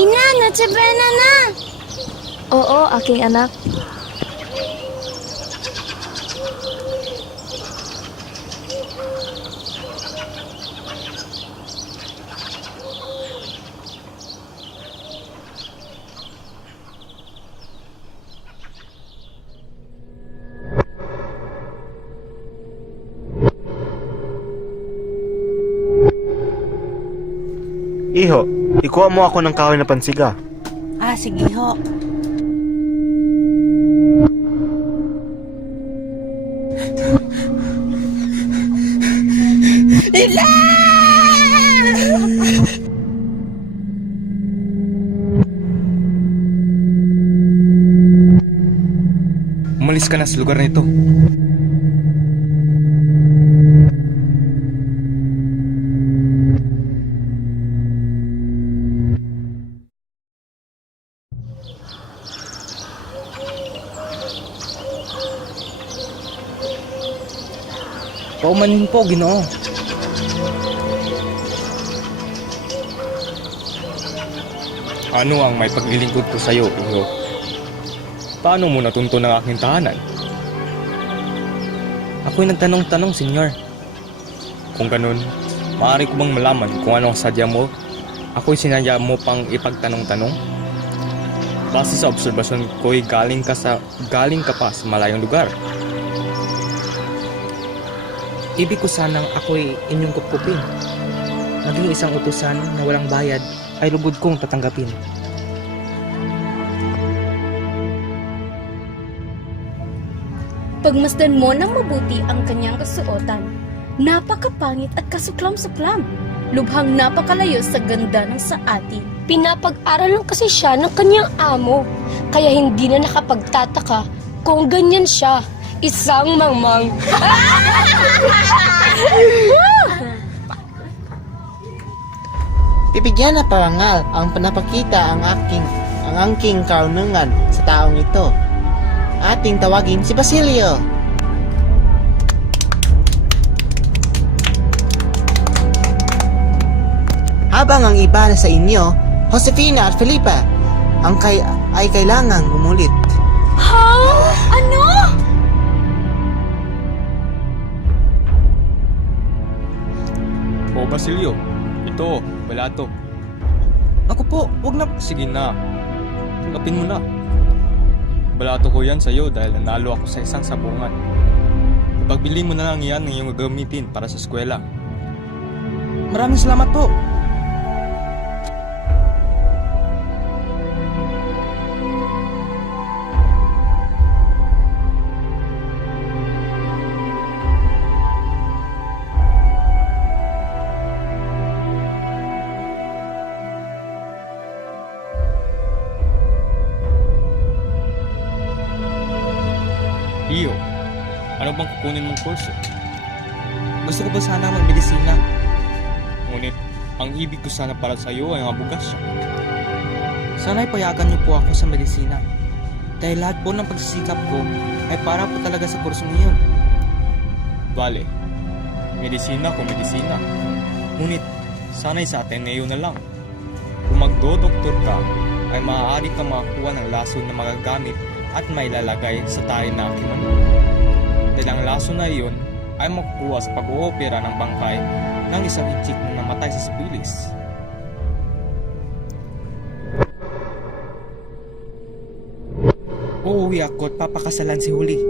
Ina, natsabana na! Oo, aking anak. Iho, ikuha mo ako ng kahoy na pansiga. Sige ho. Umalis ka na sa lugar na ito. Paumanhin po, Ginoo. Ano ang may paglilingkod ko sa iyo, Iho? Paano mo natunto ng aking tahanan? Ako'y nagtanong-tanong, senyor. Kung ganun, maaari ko bang malaman kung ano ang sadya mo? Ako'y sinadya mo pang ipagtanong-tanong? Base sa obserbasyon ko'y galing ka pa sa malayong lugar. Ibig ko sanang ako'y inyong kupkupin. Maging isang utusan na walang bayad ay lubod kong tatanggapin. Pagmasdan mo ng mabuti ang kanyang kasuotan. Napakapangit at kasuklam-suklam. Lubhang napakalayo sa ganda ng sa atin. Pinapag-aralan kasi siya ng kanyang amo. Kaya hindi na nakapagtataka kung ganyan siya. Isang mangmang. Bibigyan na parangal ang panapakita ang angking karunungan sa taong ito. Ating tawagin si Basilio. Habang ang iba na sa inyo, Josefina at Felipa, ay kailangang gumulit. Ha? Ano? O Basilio, ito, balato. Ako po, wag na. Sige na, tanggapin mo na. Balato ko yan sa'yo dahil nanalo ako sa isang sabungan. Ipagbili mo na lang yan ng iyong gagamitin para sa eskwela. Maraming salamat po. Iyo, ano bang kukunin mong kurso? Gusto ko ba sana magmedisina? Ngunit, ang ibig ko sana para sa iyo ay ang abugasya. Sana'y payagan niyo po ako sa medisina. Dahil lahat po ng pagsisikap ko ay para po talaga sa kursong iyon. Bale, medisina kung medisina. Ngunit, sana'y sa Ateneo na lang. Kung magdo-doktor ka, ay maaari ka makakuha ng lason na magagamit at mailalagay sa tayo na kinuha. Dahil ang lason na iyon ay makukuha sa pag-oopera ng bangkay ng isang ichik na namatay sa sipilis. Uuwi ako at papakasalan si Huli.